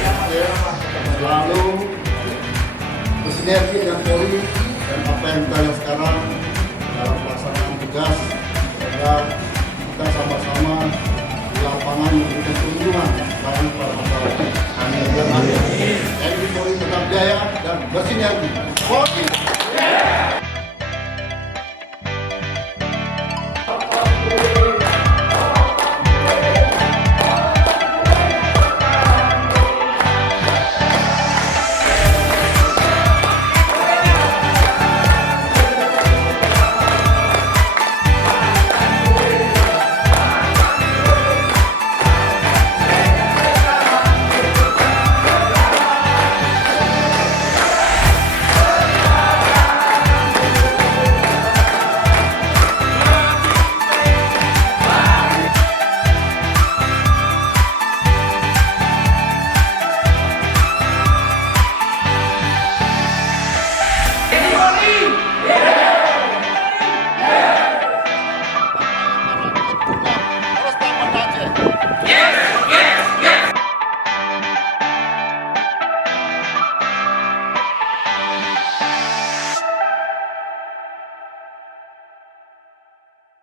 senantiasa selalu bersinergi dengan Polri dan apa yang kita lihat sekarang dalam pelaksanaan tugas, agar kita sama-sama di lapangan memberikan perlindungan bagi para masyarakat. Amin. TNI Polri tetap jaya dan bersinergi. Polri